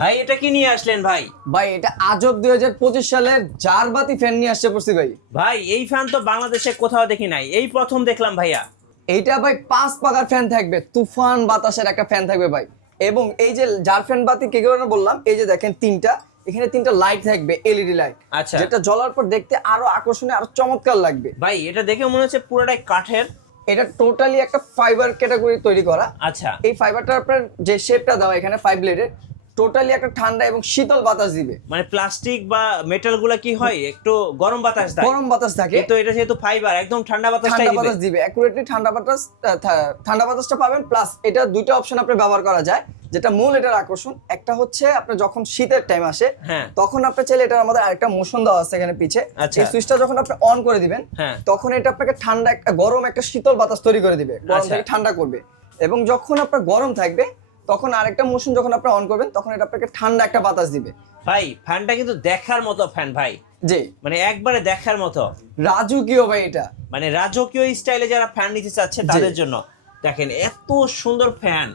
ভাই এটা কি নিয়ে আসলেন ভাই? ভাই এটা আজব 2025 সালের জারবাতি ফ্যান নিয়ে আসছে পড়ছি ভাই। ভাই এই ফ্যান তো বাংলাদেশে কোথাও দেখি নাই, এই প্রথম দেখলাম ভাইয়া। এইটা ভাই 5 পাকার ফ্যান থাকবে, তুফান বাতাসের একটা ফ্যান থাকবে ভাই। এবং এই যে জার ফ্যান বাতি কে কারণে বললাম, এই যে দেখেন তিনটা, এখানে তিনটা লাইট থাকবে, এলইডি লাইট। আচ্ছা। যেটা জ্বলার পর দেখতে আরো আকর্ষণীয়, আরো চমৎকার লাগবে। ভাই এটা দেখে মনে হচ্ছে পুরোটাই কাঠের। এটা টোটালি একটা ফাইবার ক্যাটাগরি তৈরি করা। আচ্ছা। এই ফাইবারটা আপনার যে শেপটা দেওয়া এখানে 5 ব্লেডের, টোটালি একটা ঠান্ডা এবং শীতল বাতাস দিবে। মানে প্লাস্টিক বা মেটাল গুলা কি হয়, একটু গরম বাতাস দেয়। গরম বাতাস থাকে, কিন্তু এটা যেহেতু ফাইবার, একদম ঠান্ডা বাতাসটাই ঠান্ডা দিবে। বাতাস দিবে, অ্যাকুরেটলি ঠান্ডা বাতাসটা পাবেন। প্লাস এটা দুইটা অপশন আপনি ব্যবহার করা যায়, যেটা মূল এটার আকর্ষণ। একটা হচ্ছে আপনার যখন শীতের টাইম আসে, হ্যাঁ। তখন আপনি চাইলে এটা আমাদের আরেকটা মোশন দেওয়া আছে এখানে পিছে, আচ্ছা। এই সুইচটা যখন আপনি অন করে দিবেন, হ্যাঁ। তখন এটা আপনাকে ঠান্ডা একটা গরম একটা শীতল বাতাস তৈরি করে দিবে, গরম আচ্ছা। থেকে ঠান্ডা করবে। এবং যখন আপনার গরম থাকবে, তখন আরেকটা মোশন যখন আপনি অন করবেন, তখন এটা আপনাকে ঠান্ডা একটা বাতাস দিবে। ভাই ফ্যানটা কিন্তু দেখার মতো ফ্যান ভাই, জি, মানে একবারে দেখার মতো। রাজকীয় ভাই এটা। মানে রাজকীয় স্টাইলে যারা ফ্যান নিতে চাচ্ছে তাদের জন্য দেখেন এত সুন্দর ফ্যান,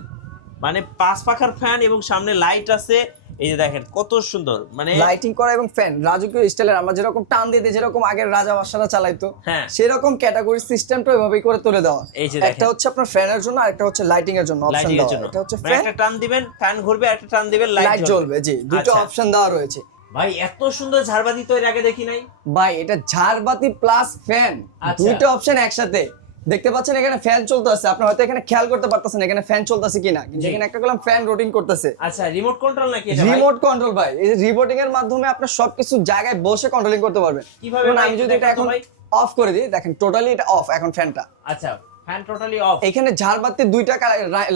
মানে 5 পাখার ফ্যান এবং সামনে লাইট আছে। এই যে দেখেন কত সুন্দর, মানে লাইটিং করা এবং ফ্যান রাজকীয় স্টাইলের। আমরা যেরকম টান দিতে যেরকম আগের রাজা বাদশারা চালাইতো, হ্যাঁ। সেরকম ক্যাটাগরি সিস্টেমটা ওইভাবেই করে তুলে দেওয়া। এই যে দেখেন। একটা হচ্ছে আপনার ফ্যানের জন্য, আরেকটা হচ্ছে লাইটিং এর জন্য অপশন লাইটিং এর দেওয়া। জন্য এটা হচ্ছে মানে ফ্যান, একটা টান দিবেন ফ্যান ঘুরবে, একটা টান দিবেন লাইট লাইট জ্বলবে। জি, দুটো আচ্ছা। অপশন দেওয়া রয়েছে। ভাই এত সুন্দর ঝাড়বাতি তো এর আগে দেখি নাই। ভাই এটা ঝাড়বাতি প্লাস ফ্যান, আচ্ছা। দুইটা অপশন একসাথে। দেখতে পাচ্ছেন এখানে ফ্যান চলতেছে, আপনি হয়তো এখানে খেয়াল করতে পারতেছেন এখানে ফ্যান চলতেছে কিনা, কিন্তু জি। এখানে একটা কলম ফ্যান রোটিং করতেছে। আচ্ছা, রিমোট কন্ট্রোল নাকি এটা ভাই? রিমোট কন্ট্রোল ভাই, এই রিমোটিং এর মাধ্যমে আপনি সবকিছু জায়গায় বসে কন্ট্রোলিং করতে পারবেন। কিভাবে যেমন ভাই আমি যদি এটা এটা দেখাতো এখন ভাই? অফ করে দিই, দেখেন টোটালি এটা অফ এখন ফ্যানটা। আচ্ছা, ফ্যান টোটালি অফ। এখানে ঝাড়বাতির দুইটা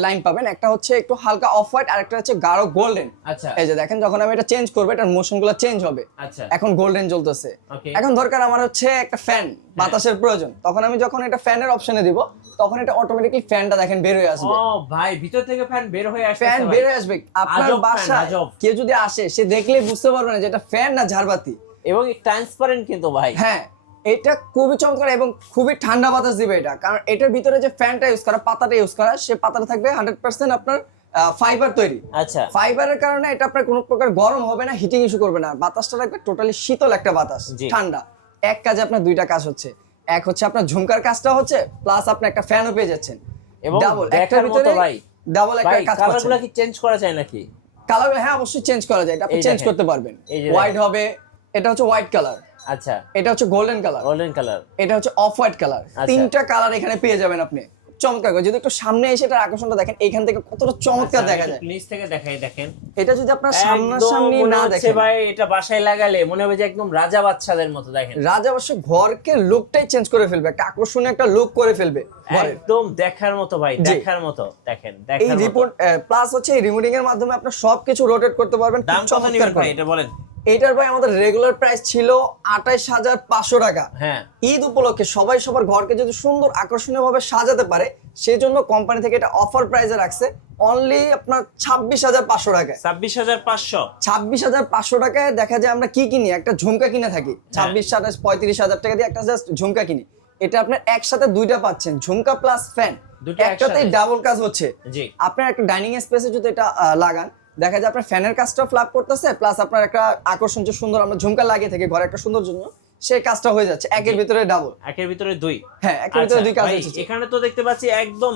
লাইন পাবেন, একটা হচ্ছে একটু হালকা অফ হোয়াইট, আর একটা হচ্ছে গাঢ় গোল্ডেন। আচ্ছা। এই যে দেখেন, যখন আমি এটা চেঞ্জ করব, এটার মোশনগুলো চেঞ্জ হবে। আচ্ছা। এখন গোল্ডেন জ্বলতেছে। Okay. এখন দরকার আমার হচ্ছে একটা ফ্যান, বাতাসের প্রয়োজন, তখন আমি যখন এটা ফ্যানের অপশনে দিব, তখন এটা অটোমেটিক্যালি ফ্যানটা দেখেন বের হয়ে আসবে। ও ভাই, ভিতর থেকে ফ্যান বের হয়ে আসছে। ফ্যান বের হয়ে আসবে। আপনার আজব ফ্যান, বাসায় আজব। কেউ যদি আসে, সে দেখলেই বুঝতে পারবে না যে এটা ফ্যান না ঝাড়বাতি। এবং ট্রান্সপারেন্ট কিন্তু ভাই। হ্যাঁ, এটা খুবই চমৎকার এবং খুবই ঠান্ডা বাতাস দিবে এটা। কারণ এটার ভিতরে যে ফ্যানটা ইউজ করা, পাতাটা ইউজ করা, সে পাতাটা থাকবে 100% আপনার ফাইবার তৈরি। আচ্ছা। ফাইবারের কারণে এটা আপনার কোনো প্রকার গরম হবে না, হিটিং ইস্যু করবে না। বাতাসটা থাকবে টোটালি শীতল একটা বাতাস, জি। ঠান্ডা। এক কাজে আপনার দুইটা কাজ হচ্ছে, এক হচ্ছে আপনার ঝুমকার কাজটা হচ্ছে, প্লাস আপনি একটা ফ্যানও পেয়ে যাচ্ছেন। এবং ডাবল একটার দেখার মতো ভিতরে ভাই। ডাবল একটা ভাই কাজ কালারগুলো পাচ্ছেন। কি চেঞ্জ করা যায় নাকি? কালার, হ্যাঁ অবশ্যই চেঞ্জ করা যায়, এটা আপনি এই চেঞ্জ দেখেন। করতে পারবেন। এই যে হোয়াইট দেখেন। হবে, এটা হচ্ছে হোয়াইট কালার, আচ্ছা, এটা হচ্ছে গোল্ডেন কালার, গোল্ডেন কালার, এটা হচ্ছে অফ হোয়াইট কালার। আচ্ছা। তিনটা কালার এখানে পেয়ে যাবেন আপনি, চমৎকার করে। যদি একটু সামনে এসে এটার আকর্ষণটা দেখেন, এখান থেকে কতটা চমৎকার দেখা যায়। নিচ থেকে দেখাই দেখেন। এটা যদি আপনার একদম সামনাসামনি মনে না হচ্ছে দেখেন ভাই, এটা বাসায় লাগালে মনে হবে যে একদম রাজা বাদশাদের মতো। দেখেন রাজা অবশ্য ঘরকে লুকটাই চেঞ্জ করে ফেলবে, একটা আকর্ষণীয় একটা লুক করে ফেলবে ঘরের। একদম দেখার মতো ভাই, জি। দেখার মতো। দেখেন এই দেখার মতো। রিপোর্ট প্লাস হচ্ছে এই রিমোটিং এর মাধ্যমে আপনি সবকিছু রোটেট করতে পারবেন। খুব দাম কত চমৎকার নিবেন ভাই করে। এটা বলেন? এইটার ভাই আমাদের রেগুলার প্রাইস ছিল ২৮,৫০০ টাকা। হ্যাঁ। ঈদ উপলক্ষে সবাই সবার ঘরকে যদি সুন্দর আকর্ষণীয় ভাবে সাজাতে পারে, সেই জন্য কোম্পানি থেকে এটা অফার প্রাইসে রাখছে অনলি আপনার ২৬,৫০০ টাকায়। ২৬,৫০০। ২৬,৫০০ টাকায় দেখা যায় আমরা কি কিনি, একটা ঝুমকা কিনে থাকি ২৬, ২৭, ৩৫,০০০ টাকা দিয়ে একটা জাস্ট ঝুমকা কিনি। এটা আপনার একসাথে দুইটা পাচ্ছেন, ঝুমকা প্লাস ফ্যান, দুটো একটাতেই একসাথে। ডাবল কাজ হচ্ছে। জি। আপনার একটা ডাইনিং স্পেসে যদি এটা লাগান, দেখা যায় আপনার ফ্যানের কাজটা ফ্ল্যাপ করতেছে, প্লাস আপনার একটা আকর্ষণ যে সুন্দর আমরা ঝুমকা লাগিয়ে থাকি ঘরে একটা সুন্দর জন্য, সেই কাজটা হয়ে যাচ্ছে একের ভিতরে ডাবল। একের ভিতরে দুই। হ্যাঁ, একের ভিতরে দুই কাজ ভাই, হচ্ছে। এখানে তো দেখতে পাচ্ছি একদম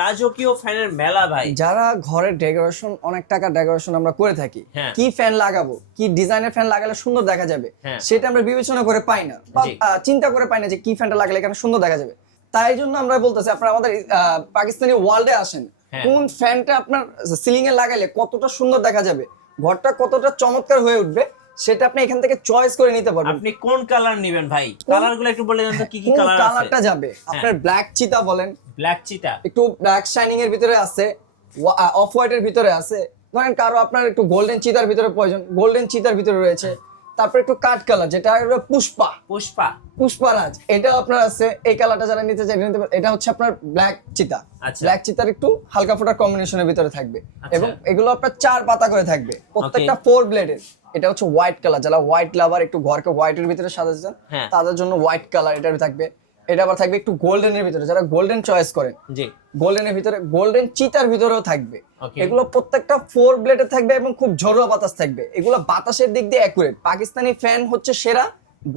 রাজকীয় ফ্যানের মেলা ভাই। যারা ঘরের ডেকোরেশন, অনেক টাকা ডেকোরেশন আমরা করে থাকি, হ্যাঁ। কি ফ্যান লাগাবো, কি ডিজাইনের ফ্যান লাগালে সুন্দর দেখা যাবে, হ্যাঁ। সেটা আমরা বিবেচনা করে পাই না, বা জি। চিন্তা করে পাই না যে কি ফ্যানটা লাগালে এখানে সুন্দর দেখা যাবে। তাই জন্য আমরা বলতেছি, আপনারা আমাদের পাকিস্তানি ওয়ার্ল্ডে আসেন, হ্যাঁ। কোন ফ্যানটা আপনার সিলিং এ লাগালে কতটা সুন্দর দেখা যাবে, ঘরটা কতটা চমৎকার হয়ে উঠবে, সেটা আপনি এখান থেকে চয়েস করে নিতে পারবেন। আপনি কোন কালার নেবেন ভাই? কালারগুলো একটু বলে দেন তো, কি কি কোন কালার আছে? কালারটা যাবে, আপনার ব্ল্যাক চিতা বলেন, ব্ল্যাক চিতা, একটু ব্ল্যাক শাইনিং এর ভিতরে আছে, অফ হোয়াইট এর ভিতরে আছে, ধরেন কারো আপনার একটু গোল্ডেন চিতার ভিতরে প্রয়োজন, গোল্ডেন চিতার ভিতরে রয়েছে। তারপর একটু কাট কালার, যেটা হলো পুষ্পা, পুষ্পা, পুষ্পারাজ, এটা আপনার আছে। এই কালারটা যারা নিতে চাই নিতে পারেন। এটা হচ্ছে আপনার ব্ল্যাক চিতা, আচ্ছা। ব্ল্যাক চিতার একটু হালকা ফোটা কম্বিনেশনের ভিতরে থাকবে, আচ্ছা। এবং এগুলো আপনার 4 পাতা করে থাকবে, প্রত্যেকটা 4 ব্লেডের। এটা হচ্ছে হোয়াইট কালার, যারা হোয়াইট লাভার, একটু ঘরকে হোয়াইটের ভিতরে সাজাতে চান, হ্যাঁ। তাদের জন্য হোয়াইট কালার এটার থাকবে। এটা আবার থাকবে একটু গোল্ডেনের ভিতরে, যারা গোল্ডেন চয়েস করেন জি গোল্ডেনের ভিতরে, গোল্ডেন চিতার ভিতরেও থাকবে। ওকে এগুলো প্রত্যেকটা 4 ব্লেডে থাকবে এবং খুব ঝোড়ো বাতাস থাকবে। এগুলো বাতাসের দিক দিয়ে অ্যাকুরেট। পাকিস্তানি ফ্যান হচ্ছে সেরা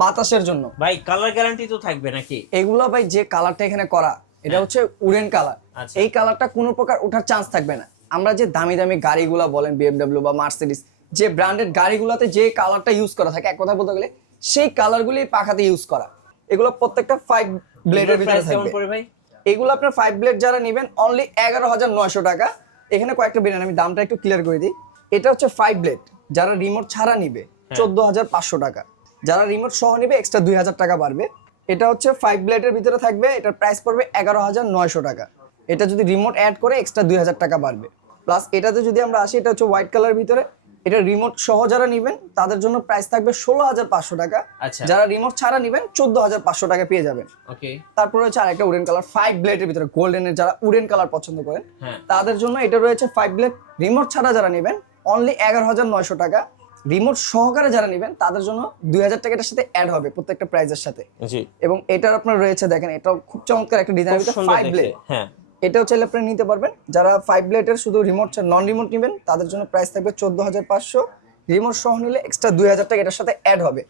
বাতাসের জন্য। ভাই কালার গ্যারান্টি তো থাকবে নাকি? এগুলো ভাই যে কালারটা এখানে করা, এটা হচ্ছে উডেন কালার। আচ্ছা। এই কালারটা কোনো প্রকার ওঠার চান্স থাকবে না। আমরা যে দামি দামি গাড়িগুলো বলেন বিএমডব্লিউ বা মার্সিডিজ, যে ব্র্যান্ডেড গাড়িগুলোতে যে কালারটা ইউজ করা থাকে, এক কথা বলতে গেলে সেই কালারগুলি পাখাতে ইউজ করা। এগুলো প্রত্যেকটা 5 ব্লেডের ভিতরে প্রাইস কেমন থাকবে। পড়ে ভাই? এগুলো আপনার 5 ব্লেড যারা নেবেন অনলি 11,900 টাকা। এখানে কয়েকটা ব্র্যান্ড, আমি দামটা একটু ক্লিয়ার করে দিই। এটা হচ্ছে 5 ব্লেড, যারা রিমোট ছাড়া নিবে 14,500 টাকা, যারা রিমোট সহ নিবে এক্সট্রা 2,000 টাকা বাড়বে। এটা হচ্ছে 5 ব্লেডের ভিতরে থাকবে, এটার প্রাইস পড়বে 11,900 টাকা। এটা যদি রিমোট অ্যাড করে এক্সট্রা 2,000 টাকা বাড়বে। প্লাস এটাতে যদি আমরা আসি, এটা হচ্ছে হোয়াইট কালার ভিতরে, এটা রিমোট সহ যারা নেবেন তাদের জন্য প্রাইস থাকবে 16,500 টাকা। আচ্ছা যারা রিমোট ছাড়া নেবেন 14,500 টাকা পেয়ে যাবেন। ওকে তারপরে হচ্ছে আরেকটা উডেন কালার 5 ব্লেডের ভিতরে, গোল্ডেনের যারা উডেন কালার পছন্দ করেন হ্যাঁ তাদের জন্য এটা রয়েছে 5 ব্লেড। রিমোট ছাড়া যারা নেবেন অনলি 11,900 টাকা। রিমোট সহকারে যারা নেবেন তাদের জন্য 2,000 টাকা এটার সাথে অ্যাড হবে প্রত্যেকটা প্রাইজের সাথে। জি এবং এটার আপনার রয়েছে, দেখেন এটাও খুব চমৎকার একটা ডিজাইন, খুব সুন্দর 5 দেখতে ব্লেড। হ্যাঁ এটাও চাইলে আপনি নিতে পারবেন। যারা 5 ব্লেডের শুধু রিমোট নন রিমোট নেবেন তাদের জন্য প্রাইস থাকবে 14,500। রিমোট সহ নিলে এক্সট্রা 2,000 টাকা এটার সাথে অ্যাড হবে।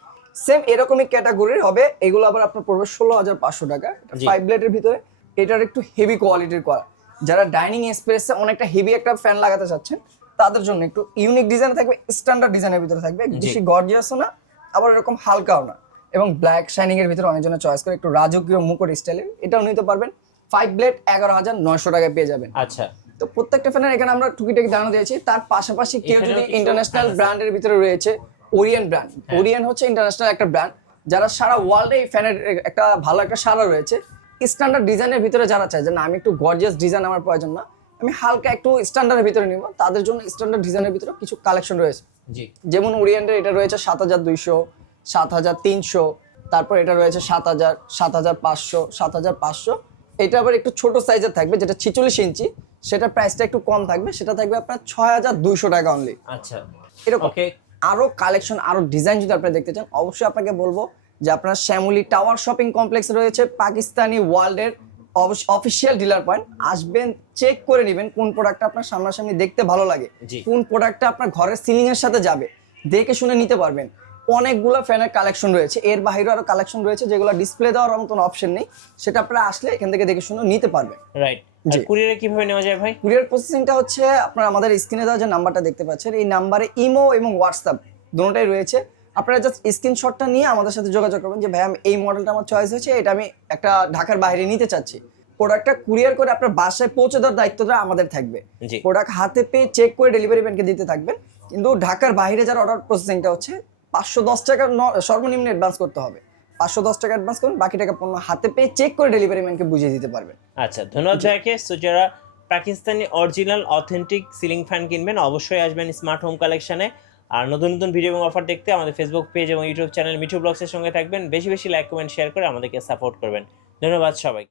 সেম এরকমই ক্যাটাগরির হবে, এগুলো আবার আপনার পড়বে 16,500 টাকা। জি। 5 ব্লেডের ভিতরে এটার একটু হেভি কোয়ালিটির করা, যারা ডাইনিং স্পেসে অনেকটা হেভি একটা ফ্যান লাগাতে চাচ্ছেন তাদের জন্য একটু ইউনিক ডিজাইন থাকবে, স্ট্যান্ডার্ড ডিজাইনের ভিতরে থাকবে, বেশি গর্জিয়াসও না আবার এরকম হালকাও না। এবং ব্ল্যাক শাইনিং এর ভিতরে অনেকজনের চয়েস করে একটু রাজকীয় মুকুট স্টাইলের, এটাও নিতে পারবেন। 5 ব্লেড 11,900 টাকায় পেয়ে যাবেন। আচ্ছা তো প্রত্যেকটা ফ্যানের এখানে আমরা টুকিটাকি দাঁড়ানো দিয়েছি। তার পাশাপাশি কেউ এখানেও যদি কিছু ইন্টারন্যাশনাল fan আছে। ব্র্যান্ডের ভিতরে রয়েছে ওরিয়েন ব্র্যান্ড। ওরিয়েন হচ্ছে ইন্টারন্যাশনাল একটা ব্র্যান্ড, যারা সারা ওয়ার্ল্ডে এই ফ্যানের একটা ভালো একটা সারা রয়েছে। স্ট্যান্ডার্ড ডিজাইনের ভিতরে যারা চায় যে না আমি একটু গর্জিয়াস ডিজাইন আমার প্রয়োজন না, আমি হালকা একটু স্ট্যান্ডার্ডের ভিতরে নিব, তাদের জন্য স্ট্যান্ডার্ড ডিজাইনের ভিতরে কিছু কালেকশন রয়েছে। জি যেমন ওরিয়েন্টের এটা রয়েছে 7,200, 7,300, তারপর এটা রয়েছে 7,000, 7,500, 7,500। এটা আবার একটু ছোট সাইজের থাকবে, যেটা 46 ইঞ্চি, সেটা প্রাইসটা একটু কম থাকবে, সেটা থাকবে আপনার 6,200 টাকা অনলি। আচ্ছা এরকম ওকে আরো কালেকশন, আরো ডিজাইন যদি আপনি দেখতে চান, অবশ্যই আপনাকে বলবো যে আপনার শ্যামলী টাওয়ার শপিং কমপ্লেক্স রয়েছে পাকিস্তানি ওয়ার্ল্ডের অফিসিয়াল ডিলার পয়েন্ট। আসবেন, চেক করে নেবেন কোন প্রোডাক্টটা আপনার সামনাসামনি দেখতে ভালো লাগে, জি। কোন প্রোডাক্টটা আপনার ঘরের সিলিং এর সাথে যাবে, দেখে শুনে নিতে পারবেন। অনেকগুলো ফ্যানের কালেকশন রয়েছে, এর বাইরেও আরো কালেকশন রয়েছে যেগুলো ডিসপ্লে দেওয়ার মতন অপশন নেই, সেটা আপনারা আসলে এখান থেকে দেখে শুনে নিতে পারবেন। রাইট জি। কুরিয়ারে কিভাবে নেওয়া যায় ভাই? কুরিয়ার প্রসেসিংটা হচ্ছে আপনারা আমাদের স্ক্রিনে দেওয়া যে নাম্বারটা দেখতে পাচ্ছেন, এই নাম্বারে ইমো এবং হোয়াটসঅ্যাপ দুটোটাই রয়েছে। আপনারা জাস্ট স্ক্রিনশটটা নিয়ে আমাদের সাথে যোগাযোগ করবেন যে ভাই আমি এই মডেলটা আমার চয়েস হয়েছে, এটা আমি একটা ঢাকার বাইরে নিতে চাচ্ছি। প্রোডাক্টটা কুরিয়ার করে আপনার বাসায় পৌঁছে দেওয়ার দায়িত্বটা আমাদের থাকবে। জি প্রোডাক্ট হাতে পেয়ে চেক করে ডেলিভারি ম্যানকে দিতে থাকবেন। কিন্তু ঢাকার বাইরে যারা অর্ডার প্রসেসিংটা হচ্ছে 510 টাকা সর্বনিম্ন অ্যাডভান্স করতে হবে। 510 টাকা অ্যাডভান্স করুন, বাকি টাকা পণ্য হাতে পেয়ে চেক করে ডেলিভারি ম্যানকে বুঝিয়ে দিতে পারবেন। আচ্ছা ধন্যবাদ ভাইকে। সো যারা Pakistani original authentic ceiling fan কিনবেন অবশ্যই আসবেন স্মার্ট হোম কালেকশনে। আর নতুন নতুন ভিডিও এবং অফার দেখতে আমাদের ফেসবুক পেজ এবং ইউটিউব চ্যানেল মিঠু ব্লগসের সঙ্গে থাকবেন। বেশি বেশি লাইক কমেন্ট শেয়ার করে আমাদেরকে সাপোর্ট করবেন। ধন্যবাদ সবাই।